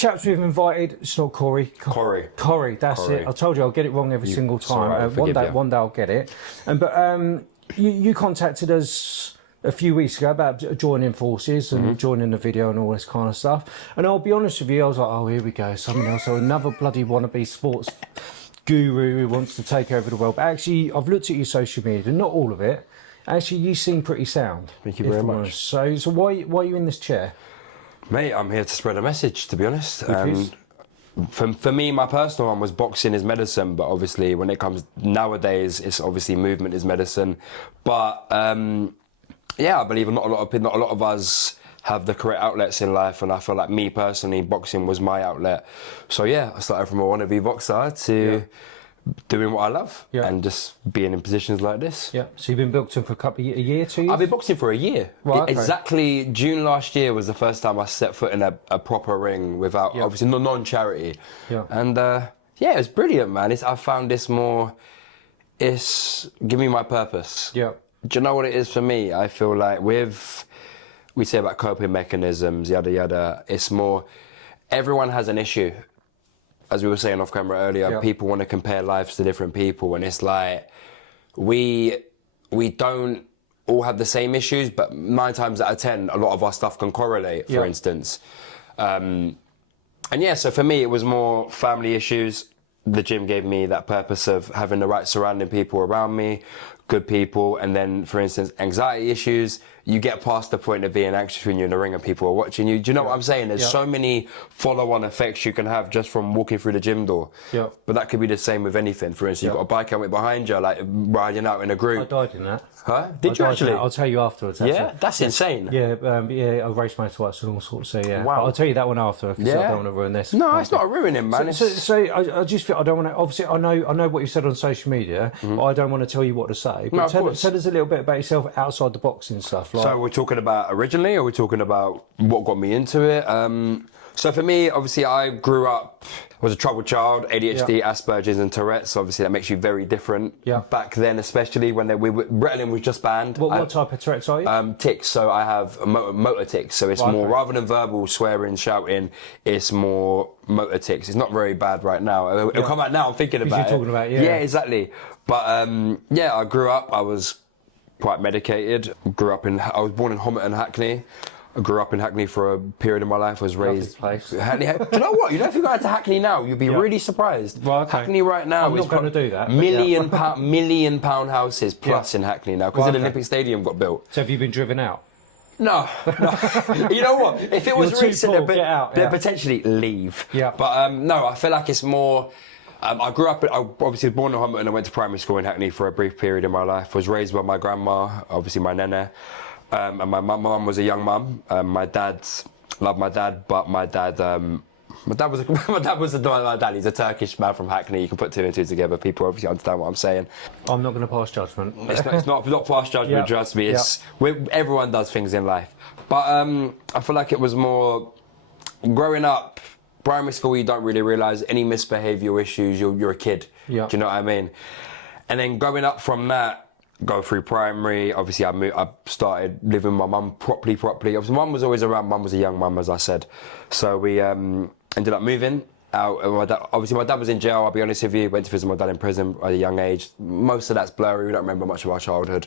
chaps we've invited, it's not Corrie. Corrie, that's it. I told you I'll get it wrong every single time. Right, one day I'll get it. But you contacted us a few weeks ago about joining forces and joining the video and all this kind of stuff. And I'll be honest with you, I was like, oh, here we go, something else. So another bloody wannabe sports guru who wants to take over the world. But actually, I've looked at your social media, not all of it. Actually, you seem pretty sound. Thank you very much. So why are you in this chair? Mate, I'm here to spread a message, to be honest. For me, my personal one was boxing is medicine, but obviously when it comes nowadays, it's obviously movement is medicine. But yeah, I believe not a lot of us have the correct outlets in life, and I feel like me personally, boxing was my outlet. So yeah, I started from a wannabe boxer to doing what I love and just being in positions like this. Yeah. So you've been boxing for a year, 2 years? I've been boxing for a year. Right, okay. Exactly June last year was the first time I set foot in a proper ring without, obviously, non-charity. Yeah. And yeah, it's brilliant, man. I found this more, it's giving me my purpose. Yeah. Do you know what it is for me? I feel like we say about coping mechanisms, yada, yada, it's more, everyone has an issue. As we were saying off camera earlier, people want to compare lives to different people, and it's like, we don't all have the same issues, but 9 times out of 10, a lot of our stuff can correlate, for instance. And yeah, so for me, it was more family issues. The gym gave me that purpose of having the right surrounding people around me, good people, and then, for instance, anxiety issues. You get past the point of being anxious when you're in the ring and people are watching you. Do you know what I'm saying? There's so many follow-on effects you can have just from walking through the gym door. Yeah. But that could be the same with anything. For instance, you've got a bike helmet behind you, like riding out in a group. I died in that. Huh? Did you actually? I'll tell you afterwards. That's insane. Yeah, I raced motorbikes and all sorts. So yeah, wow. I'll tell you that one after because I don't want to ruin this. No, it's not ruining, man. So I just feel I don't want to. Obviously, I know what you said on social media, but I don't want to tell you what to say. But tell us a little bit about yourself outside the boxing stuff. Like, so we're talking about originally, or we're talking about what got me into it. So for me, obviously, I grew up, was a troubled child, ADHD, Asperger's and Tourette, so obviously that makes you very different. Yeah. Back then, especially when Ritalin was just banned. What type of Tourette's are you? Tics, so I have motor tics, so it's more, rather than verbal, swearing, shouting, it's more motor tics. It's not very bad right now. It'll come out now, I'm thinking about it. You're talking about, Yeah, exactly. But yeah, I grew up, I was quite medicated. I was born in Homerton, Hackney. I grew up in Hackney for a period of my life. I was raised. Place. Hackney. Do you know what? You know, if you go out to Hackney now, you'd be really surprised. Well, okay. Hackney right now I'm is not going to do that. £1 million houses plus in Hackney now because the Olympic Stadium got built. So have you been driven out? No. You know what? If it was recent, they'd potentially leave. Yeah. But no, I feel like it's more. I grew up, I obviously was born in Homerton and I went to primary school in Hackney for a brief period in my life. Was raised by my grandma, obviously my nana. And my mum was a young mum. My dad, loved my dad, but my dad he's a Turkish man from Hackney. You can put 2 and 2 together. People obviously understand what I'm saying. I'm not going to pass judgment. It's not past judgment, trust me. Everyone does things in life. But I feel like it was more, growing up, primary school, you don't really realise any misbehaviour issues, you're a kid. Yeah. Do you know what I mean? And then growing up from that, go through primary, obviously I started living with my mum properly. Obviously mum was always around, mum was a young mum, as I said. So we ended up moving out. Obviously my dad was in jail, I'll be honest with you, went to visit my dad in prison at a young age. Most of that's blurry, we don't remember much of our childhood.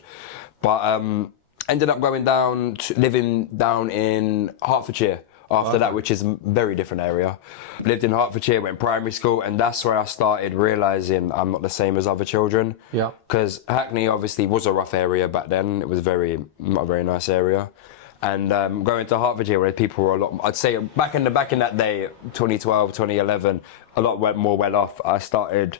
But ended up going down, living down in Hertfordshire. After that, which is a very different area. Lived in Hertfordshire, went primary school, and that's where I started realising I'm not the same as other children. Yeah. Because Hackney obviously was a rough area back then. It was not a very nice area. And going to Hertfordshire where people were a lot, I'd say back in that day, 2012, 2011, a lot more well off. I started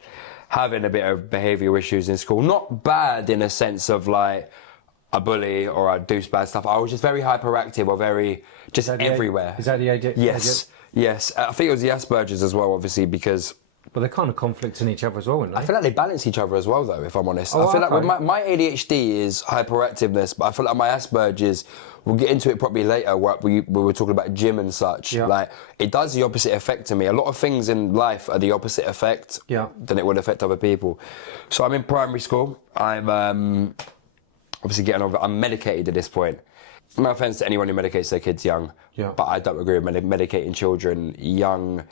having a bit of behavioural issues in school. Not bad in a sense of like a bully or I do bad stuff. I was just very hyperactive or very just everywhere. Is that the ADHD? Yes. I think it was the Asperger's as well, obviously, because. But they're kind of conflicting each other as well, aren't they? I feel like they balance each other as well, though, if I'm honest. I feel like with my ADHD is hyperactiveness, but I feel like my Asperger's, we'll get into it probably later, where we were talking about gym and such. Yeah. Like, it does the opposite effect to me. A lot of things in life are the opposite effect than it would affect other people. So I'm in primary school. I'm obviously getting over. I'm medicated at this point. no offense to anyone who medicates their kids young, but I don't agree with medicating children young.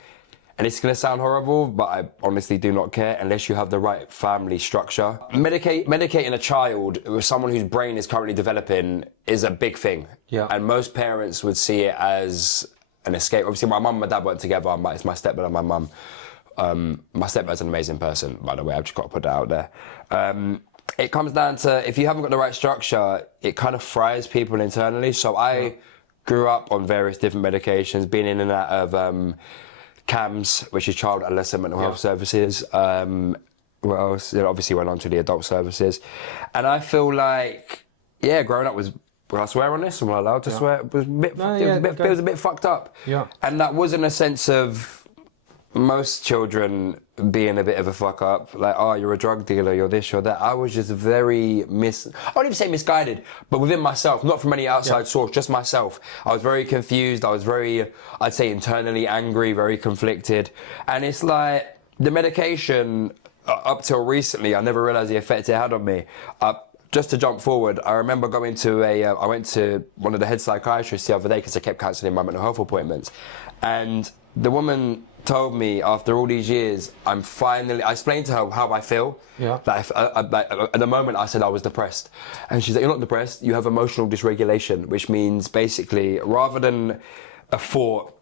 And it's going to sound horrible, but I honestly do not care unless you have the right family structure. Medicating a child with someone whose brain is currently developing is a big thing. Yeah. And most parents would see it as an escape. Obviously, my mum and my dad weren't together. It's my stepdad and my mum. My stepdad's an amazing person, by the way. I've just got to put that out there. It comes down to, if you haven't got the right structure, it kind of fries people internally. So I grew up on various different medications, being in and out of CAMS, which is Child Adolescent Mental Health Services. What else? It obviously went on to the adult services. And I feel like, growing up was, will I swear on this? Am I allowed to swear? It was a bit fucked up. Yeah. And that wasn't a sense of most children being a bit of a fuck up, like, oh, you're a drug dealer, you're this, you're that. I was just very I won't even say misguided, but within myself, not from any outside source, just myself. I was very confused. I was very, I'd say, internally angry, very conflicted. And it's like the medication, up till recently, I never realised the effect it had on me. Just to jump forward, I remember going to I went to one of the head psychiatrists the other day because I kept cancelling my mental health appointments. And the woman told me, after all these years, I explained to her how I feel. Yeah. Like, at the moment, I said I was depressed. And she's like, you're not depressed, you have emotional dysregulation, which means basically, rather than a thought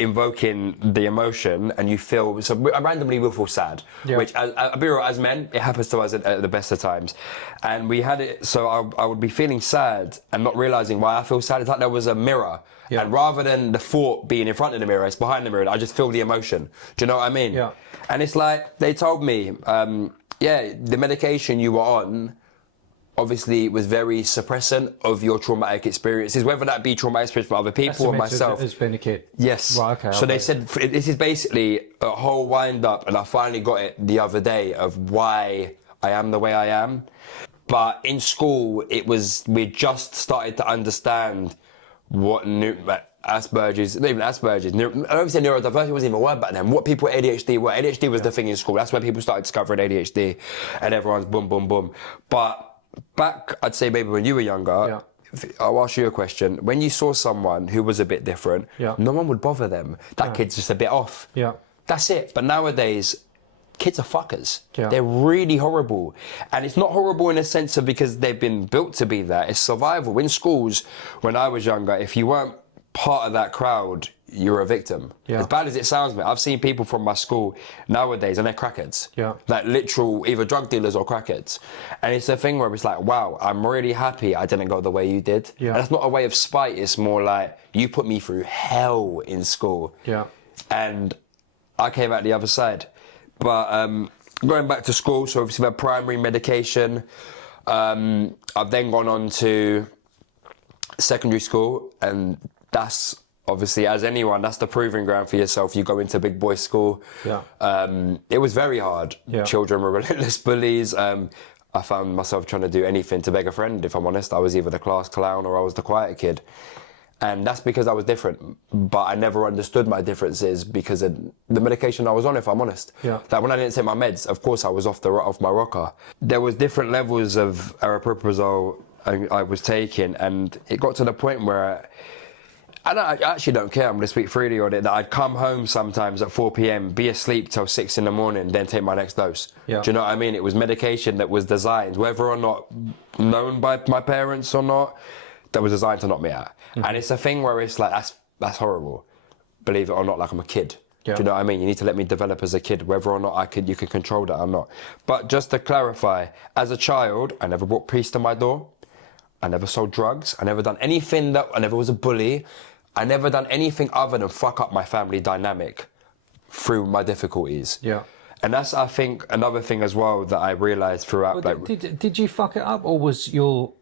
invoking the emotion and you feel, so I randomly will feel sad, which as men, it happens to us at the best of times. And we had it, so I would be feeling sad and not realising why I feel sad. It's like there was a mirror. Yeah. And rather than the thought being in front of the mirror, it's behind the mirror. I just feel the emotion. Do you know what I mean? Yeah. And it's like, they told me, the medication you were on, obviously was very suppressant of your traumatic experiences, whether that be traumatic experience for other people or myself. As being a kid? Yes. Right, okay. So they said, this is basically a whole wind up, and I finally got it the other day of why I am the way I am. But in school, we just started to understand what Asperger's, not even Asperger's, I don't say neurodiversity wasn't even a word back then. What people with ADHD were. ADHD was the thing in school. That's when people started discovering ADHD, and everyone's boom, boom, boom. But back, I'd say maybe when you were younger, I'll ask you a question. When you saw someone who was a bit different, no one would bother them. That kid's just a bit off. Yeah. That's it. But nowadays, kids are fuckers. Yeah. They're really horrible. And it's not horrible in a sense of because they've been built to be that. It's survival. In schools, when I was younger, if you weren't part of that crowd, you're a victim. Yeah. As bad as it sounds, mate, I've seen people from my school nowadays and they're crackheads. Yeah. Like literal either drug dealers or crackheads. And it's a thing where it's like, wow, I'm really happy I didn't go the way you did. Yeah. And that's not a way of spite. It's more like, you put me through hell in school. Yeah. And I came out the other side. But going back to school, so obviously my primary medication, I've then gone on to secondary school, and that's obviously, as anyone, that's the proving ground for yourself. You go into big boy school. Yeah. It was very hard. Yeah. Children were relentless bullies. I found myself trying to do anything to beg a friend, if I'm honest. I was either the class clown or I was the quiet kid. And that's because I was different, but I never understood my differences because of the medication I was on, if I'm honest. Yeah. Like when I didn't take my meds, of course I was off my rocker. There was different levels of aripiprazole I was taking, and it got to the point where I actually don't care, I'm going to speak freely on it, that I'd come home sometimes at 4 p.m, be asleep till 6 in the morning, then take my next dose. Yeah. Do you know what I mean? It was medication that was designed, whether or not known by my parents or not, that was designed to knock me out. Mm-hmm. And it's a thing where it's like, that's horrible. Believe it or not, like I'm a kid. Yeah. Do you know what I mean? You need to let me develop as a kid, whether or not you can control that or not. But just to clarify, as a child, I never brought peace to my door. I never sold drugs. I never done anything I never was a bully. I never done anything other than fuck up my family dynamic through my difficulties. Yeah. And that's, I think, another thing as well that I realised throughout. Well, did you fuck it up, or was your...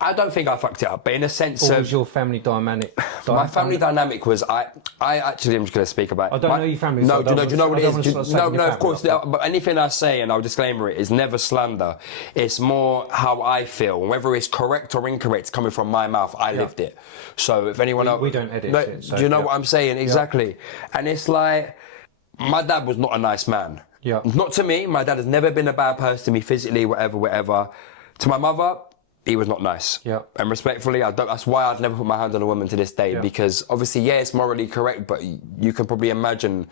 I don't think I fucked it up, but in a sense or was your family dynamic? My family dynamic was, I actually am just going to speak about... I don't know your family. No, do you know what it is? No, of course, but anything I say, and I'll disclaimer it, is never slander. It's more how I feel. Whether it's correct or incorrect coming from my mouth, I lived it. So if anyone... We don't edit it. So, do you know what I'm saying? Exactly. And it's like, my dad was not a nice man. Yeah. Not to me. My dad has never been a bad person to me physically, whatever. To my mother... he was not nice. Yeah. And respectfully, that's why I'd never put my hand on a woman to this day, because obviously, yeah, it's morally correct, but you can probably imagine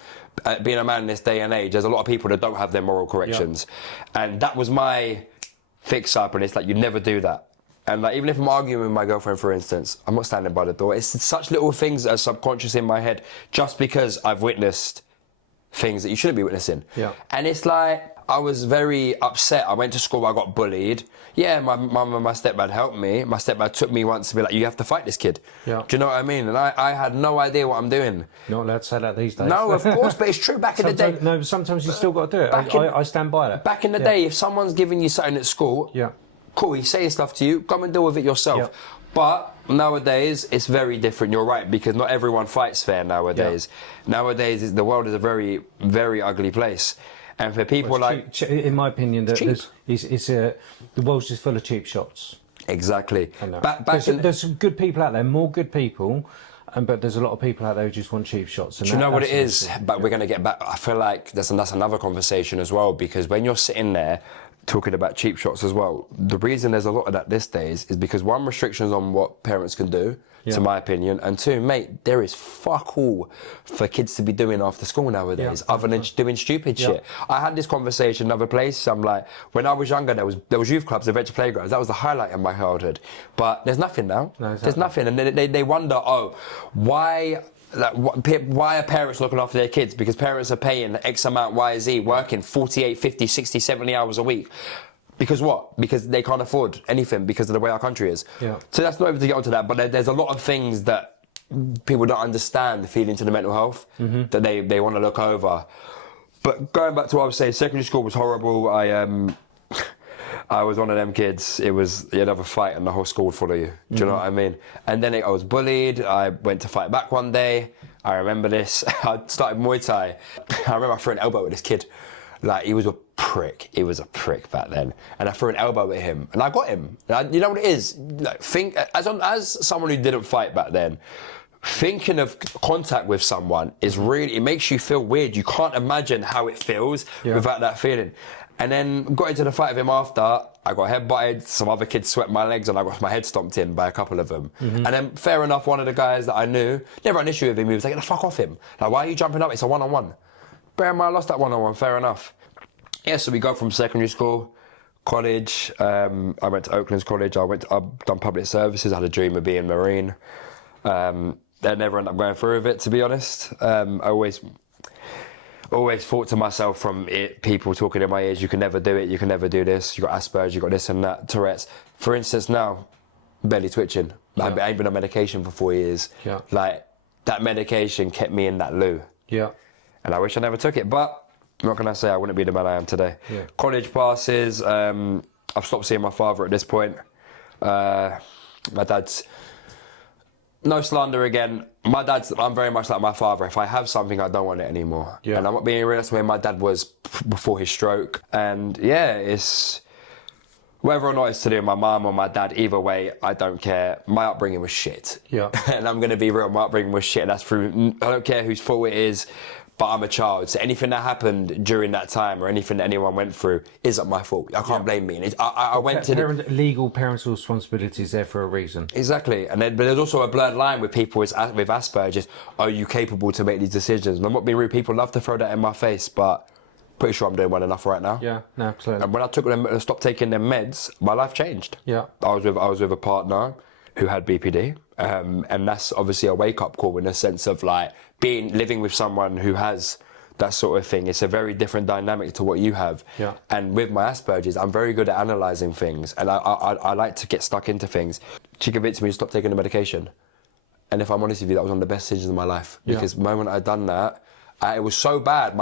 being a man in this day and age, there's a lot of people that don't have their moral corrections. And that was my fix up, and it's like, you never do that. And like, even if I'm arguing with my girlfriend, for instance, I'm not standing by the door. It's such little things that are subconscious in my head, just because I've witnessed things that you shouldn't be witnessing. Yeah. And it's like, I was very upset. I went to school, I got bullied. Yeah, my mum and my stepdad helped me. My stepdad took me once to be like, you have to fight this kid. Yeah. Do you know what I mean? And I had no idea what I'm doing. Not allowed to say that these days. No, of course, but it's true. Back in the day. No, sometimes you still got to do it. I stand by that. Back in the day, if someone's giving you something at school, cool, he's saying stuff to you, come and deal with it yourself. Yeah. But nowadays, it's very different. You're right, because not everyone fights fair nowadays. Yeah. Nowadays, the world is a very, very ugly place. And for people in my opinion, the world's just full of cheap shots. Exactly. There's some good people out there, more good people, but there's a lot of people out there who just want cheap shots. And do you know what it is? But we're going to get back. I feel like that's another conversation as well, because when you're sitting there talking about cheap shots as well, the reason there's a lot of that these days is because, one, restrictions on what parents can do, to my opinion, and two, mate, there is fuck all for kids to be doing after school nowadays, other than doing stupid shit. I had this conversation in another place. I'm like, when I was younger, there was youth clubs, adventure playgrounds. That was the highlight of my childhood. But there's nothing now. No, exactly. There's nothing, and they wonder, why are parents looking after their kids? Because parents are paying X amount, Y, Z, working 48, 50, 60, 70 hours a week. Because what? Because they can't afford anything because of the way our country is. Yeah. So that's not even to get onto that, but there's a lot of things that people don't understand, the feeling to the mental health, that they want to look over. But going back to what I was saying, secondary school was horrible. I was one of them kids. You'd have a fight and the whole school would follow you. Do you know what I mean? And then I was bullied. I went to fight back one day. I remember this. I started Muay Thai. I remember I threw an elbow at this kid. Like, he was a prick. He was a prick back then. And I threw an elbow at him. And I got him. You know what it is? Like, as someone who didn't fight back then, thinking of contact with someone is really, it makes you feel weird. You can't imagine how it feels without that feeling. And then got into the fight with him after. I got head-butted. Some other kids swept my legs and I got my head stomped in by a couple of them. And then, fair enough, one of the guys that I knew, never had an issue with him. He was like, get the fuck off him. Like, why are you jumping up? It's a one-on-one. Bear in mind, I lost that one-on-one, fair enough. Yeah, so we go from secondary school, college. I went to Oakland's College. I've done public services. I had a dream of being a Marine. I never ended up going through with it, to be honest. I always thought to myself from people talking in my ears, you can never do it, you can never do this, you got Asperger, you got this and that, Tourette's. For instance, now, belly twitching. I ain't been on medication for 4 years. Yeah. Like, that medication kept me in that loo. Yeah. And I wish I never took it, but what can I say? I wouldn't be the man I am today. Yeah. College passes. I've stopped seeing my father at this point. My dad's... No slander again. I'm very much like my father. If I have something, I don't want it anymore. Yeah. And I'm not being real. That's where my dad was before his stroke. And yeah, it's... Whether or not it's to do with my mum or my dad, either way, I don't care. My upbringing was shit. Yeah. And I'm going to be real, my upbringing was shit. That's through... I don't care whose fault it is. But I'm a child, so anything that happened during that time or anything that anyone went through isn't my fault. I can't blame me. I went to legal parental responsibilities there for a reason. Exactly, and but there's also a blurred line with people with Asperger's. Are you capable to make these decisions? And I'm not being rude. People love to throw that in my face, but pretty sure I'm doing well enough right now. Yeah, no, absolutely. And when I stopped taking them meds, my life changed. Yeah, I was with a partner who had BPD, and that's obviously a wake-up call in the sense of like living with someone who has that sort of thing. It's a very different dynamic to what you have. Yeah. And with my Asperger's, I'm very good at analysing things, and I like to get stuck into things. She convinced me to stop taking the medication, and if I'm honest with you, that was one of the best decisions of my life, because the moment I'd done that, it was so bad.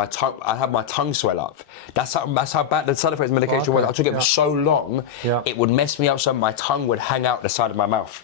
I had my tongue swell up. That's how bad the side effects of medication was. I took it for so long, it would mess me up. So my tongue would hang out the side of my mouth.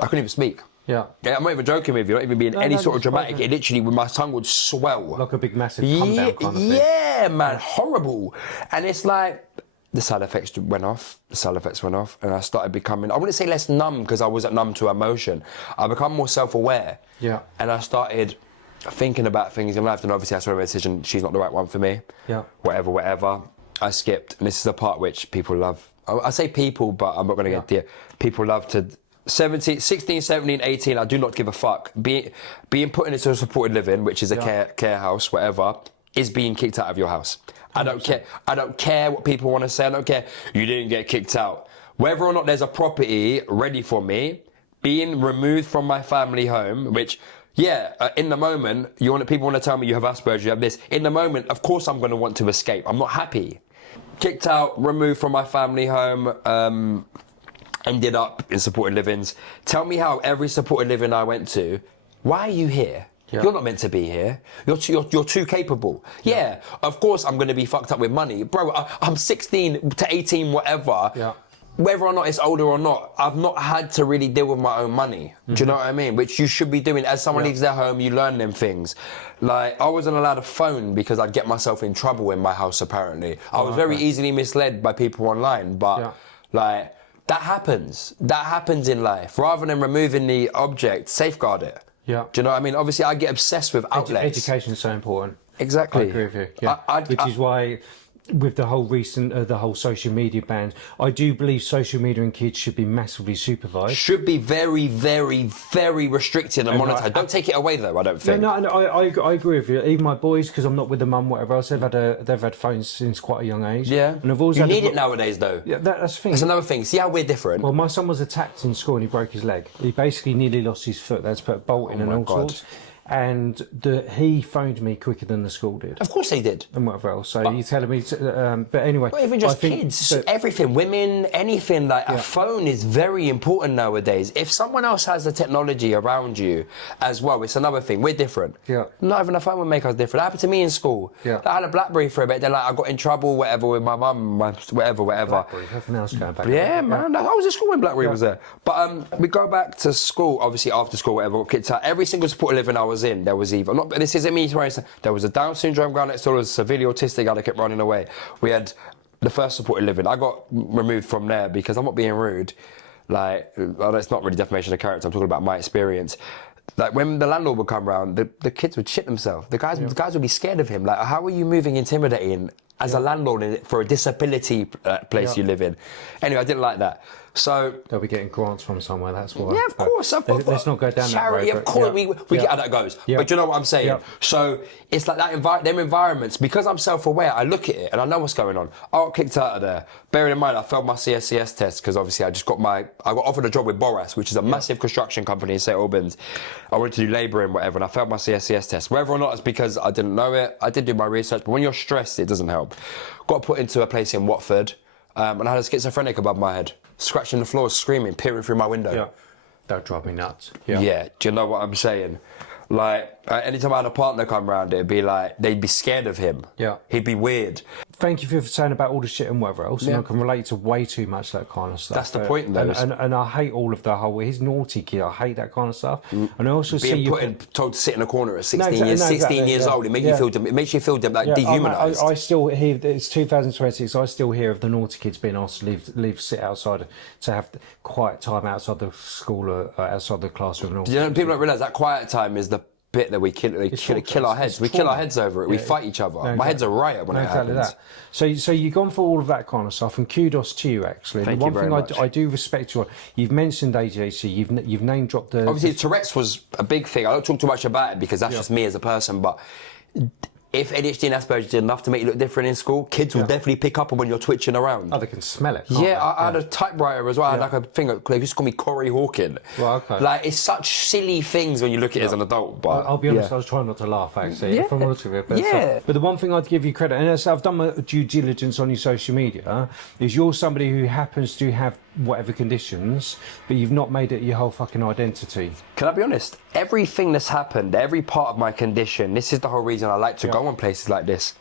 I couldn't even speak. Yeah, I'm not even joking with you. Not even being any sort of dramatic. It literally, my tongue would swell like a big massive come down kind of thing. Yeah, man, horrible. And it's like the side effects went off. The side effects went off, and I started becoming. I wouldn't say less numb because I wasn't numb to emotion. I become more self-aware. Yeah, and I started thinking about things in life, and obviously I saw a decision, she's not the right one for me. Yeah. Whatever. I skipped, and this is the part which people love. I say people, but I'm not going to get there. People love to 16, 17, 18. I do not give a fuck. Being put into a supported living, which is a care house, whatever, is being kicked out of your house. I don't care. I don't care what people want to say. I don't care. You didn't get kicked out. Whether or not there's a property ready for me, being removed from my family home, which, in the moment, people want to tell me you have Asperger, you have this. In the moment, of course I'm going to want to escape. I'm not happy. Kicked out, removed from my family home, ended up in supported livings. Tell me how every supported living I went to, why are you here? Yeah. You're not meant to be here. You're too capable. Yeah, of course I'm going to be fucked up with money. Bro, I'm 16 to 18, whatever. Yeah. Whether or not it's older or not, I've not had to really deal with my own money. Mm-hmm. Do you know what I mean? Which you should be doing. As someone leaves their home, you learn them things. Like, I wasn't allowed a phone because I'd get myself in trouble in my house, apparently. I was very easily misled by people online, but like, that happens. That happens in life. Rather than removing the object, safeguard it. Yeah. Do you know what I mean? Obviously, I get obsessed with outlets. Education is so important. Exactly. I agree with you. Yeah. Which is why, with the whole social media ban, I do believe social media and kids should be massively supervised. Should be very, very, very restricted and monitored. Don't take it away though, I don't think. No, I agree with you. Even my boys, because I'm not with the mum, whatever else, they've had phones since quite a young age. Yeah. And I've always you need it nowadays though. Yeah, that's the thing. That's another thing. See how we're different? Well, my son was attacked in school and he broke his leg. He basically nearly lost his foot. They had to put a bolt in and all sorts. And he phoned me quicker than the school did. Of course they did. And whatever else. So you're telling me... but anyway... Not even just kids. Everything. Women, anything. Like, a phone is very important nowadays. If someone else has the technology around you as well, it's another thing. We're different. Yeah. Not even a phone would make us different. That happened to me in school. Yeah. I had a BlackBerry for a bit. Then, like, I got in trouble, whatever, with my mum, whatever. BlackBerry. Nothing else going back. Yeah, man. I was at school when BlackBerry was there. But we go back to school, obviously, after school, whatever. Kids, every single supported living I was in, there was either... this isn't me trying to say... There was a Down syndrome guy next door, there was a severely autistic guy that kept running away. We had the first supported living. I got removed from there because I'm not being rude. Like, it's not really defamation of character. I'm talking about my experience. Like, when the landlord would come round, the kids would shit themselves. The guys would be scared of him. Like, how are you moving intimidating as a landlord for a disability place you live in? Anyway, I didn't like that. So they'll be getting grants from somewhere. That's why. Yeah, of course. Let's not go down charity. That road, of course, we get how that goes. But do you know what I'm saying? So it's like that. Them environments. Because I'm self-aware, I look at it and I know what's going on. I got kicked out of there. Bearing in mind, I failed my CSCS test because obviously I got offered a job with Boras, which is a massive construction company in St Albans. I wanted to do labouring, whatever, and I failed my CSCS test. Whether or not it's because I didn't know it, I did do my research. But when you're stressed, it doesn't help. Got put into a place in Watford, and I had a schizophrenic above my head. Scratching the floor, screaming, peering through my window. Yeah, that would drive me nuts. Yeah, do you know what I'm saying? Like, anytime I had a partner come round, it'd be like, they'd be scared of him. Yeah. He'd be weird. Thank you for saying about all the shit and whatever else. And I can relate to way too much of that kind of stuff. That's the point, though. And I hate all of the whole, he's naughty kid. I hate that kind of stuff. And I also see you... told to sit in a corner at 16 years old, it makes you feel like dehumanised. I still hear, it's 2026, I still hear of the naughty kids being asked to sit outside, to have quiet time outside the school or outside the classroom. And all people don't realise that quiet time is the bit that we kill our heads. We kill our heads over it. We fight each other. My head's a riot when it happens. That. So you've gone for all of that kind of stuff, and kudos to you, actually. Thank you very much. I do respect you. You've mentioned ADHD. You've name dropped the... Obviously, Tourette's was a big thing. I don't talk too much about it because that's just me as a person, but... If ADHD and Asperger did enough to make you look different in school, kids will definitely pick up on when you're twitching around. Oh, they can smell it. I had a typewriter as well. I had like a thing, they used to call me Corrie Hawking. Well, okay. Like, it's such silly things when you look at it as an adult. But I'll be honest, I was trying not to laugh, actually, if I'm honest with you. But the one thing I'd give you credit, and I've done my due diligence on your social media, is you're somebody who happens to have whatever conditions, but you've not made it your whole fucking identity. Can I be honest? Everything that's happened, every part of my condition, this is the whole reason I like to go on places like this.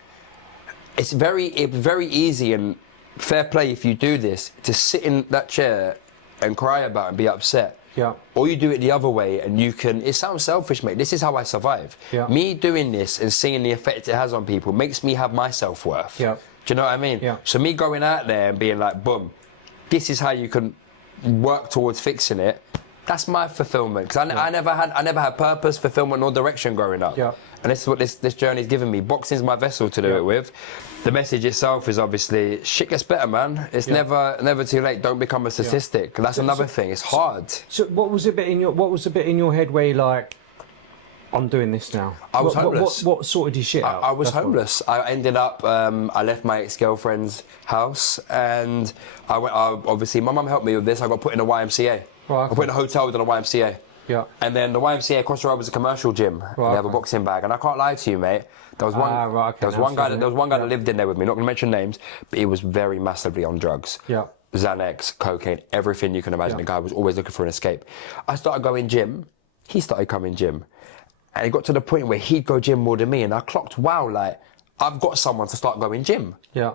It's very easy and fair play if you do this, to sit in that chair and cry about it and be upset. Yeah. Or you do it the other way and you can... It sounds selfish, mate. This is how I survive. Yeah. Me doing this and seeing the effect it has on people makes me have my self-worth. Yeah. Do you know what I mean? Yeah. So me going out there and being like, boom, this is how you can work towards fixing it. that's my fulfillment, because I never had purpose, fulfillment, or direction growing up. Yeah. And this is what this journey's given me. Boxing's my vessel to do it with. The message itself is obviously shit gets better, man. It's never too late. Don't become a statistic. That's another thing. It's hard. So what was the bit in your head where you're like, I'm doing this now? I was homeless. What sorted your shit out? I was homeless. I ended up, I left my ex-girlfriend's house, and I went, obviously my mum helped me with this. I got put in a YMCA. Right, okay. I put in a hotel within a YMCA. Yeah. And then the YMCA across the road was a commercial gym. Right, they have a boxing bag, and I can't lie to you, mate. There was one guy that lived in there with me. Not gonna mention names, but he was very massively on drugs. Yeah. Xanax, cocaine, everything you can imagine. The guy was always looking for an escape. I started going gym. He started coming gym, and it got to the point where he'd go gym more than me, and I clocked, wow, like I've got someone to start going gym. Yeah.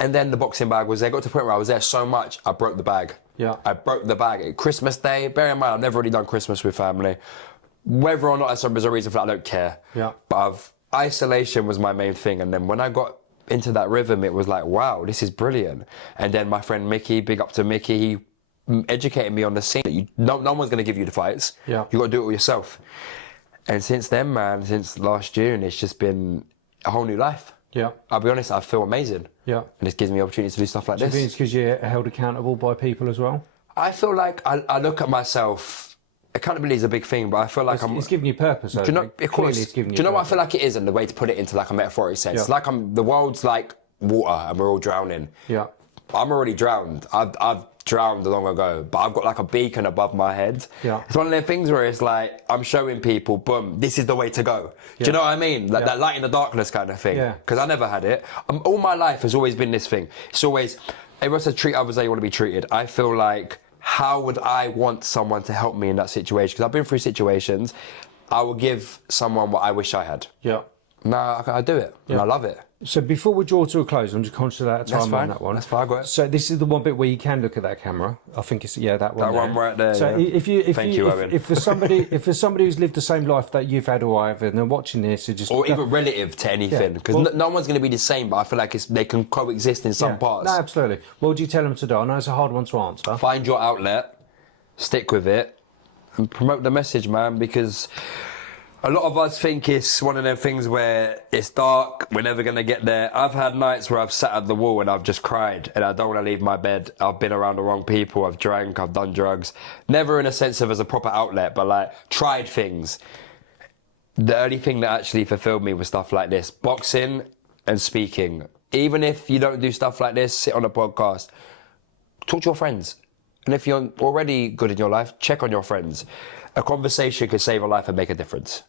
And then the boxing bag was there. Got to the point where I was there so much, I broke the bag. Yeah. I broke the bag. Christmas Day, bear in mind, I've never really done Christmas with family. Whether or not there's a reason for that, I don't care. Yeah. But isolation was my main thing. And then when I got into that rhythm, it was like, wow, this is brilliant. And then my friend Mickey, big up to Mickey, he educated me on the scene that no one's going to give you the fights. Yeah. You got to do it all yourself. And since then, man, since last June, it's just been a whole new life. Yeah. I'll be honest, I feel amazing. Yeah. And it gives me opportunities to do stuff like this. Do you think it's because you're held accountable by people as well? I feel like I look at myself, accountability is a big thing, but I feel like it's giving you purpose. Do you know, of course, do you know what I feel like it is, and the way to put it into like a metaphoric sense? Yeah. Like the world's like water and we're all drowning. Yeah. I'm already drowned. I've drowned long ago, but I've got like a beacon above my head. Yeah. It's one of them things where it's like I'm showing people, boom, this is the way to go. Do you know what I mean? Like that light in the darkness kind of thing. Yeah. Because I never had it. All my life has always been this thing. It's always, everyone says treat others how you want to be treated. I feel like, how would I want someone to help me in that situation? Because I've been through situations, I will give someone what I wish I had. Yeah. Now I do it, and I love it. So before we draw to a close, I'm just conscious of that time on that one. That's fine, I got it. So this is the one bit where you can look at that camera. I think it's that one. That one right there. So if for somebody who's lived the same life that you've had or I've, and they're watching this, it just or even relative to anything, because no one's going to be the same. But I feel like they can coexist in some parts. No, absolutely. What would you tell them to do? I know it's a hard one to answer. Find your outlet, stick with it, and promote the message, man. Because a lot of us think it's one of them things where it's dark, we're never going to get there. I've had nights where I've sat at the wall and I've just cried and I don't want to leave my bed. I've been around the wrong people, I've drank, I've done drugs. Never in a sense of as a proper outlet, but like tried things. The only thing that actually fulfilled me was stuff like this, boxing and speaking. Even if you don't do stuff like this, sit on a podcast, talk to your friends. And if you're already good in your life, check on your friends. A conversation could save a life and make a difference.